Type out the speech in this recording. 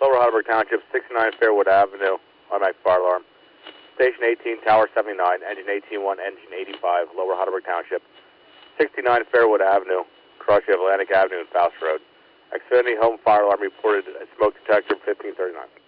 Lower Heidelberg Township, 69 Fairwood Avenue, automatic fire alarm. Station 18, Tower 79, engine 18-1, engine 85, Lower Heidelberg Township, 69 Fairwood Avenue, cross Atlantic Avenue and Faust Road. Xfinity home fire alarm reported a smoke detector 1539.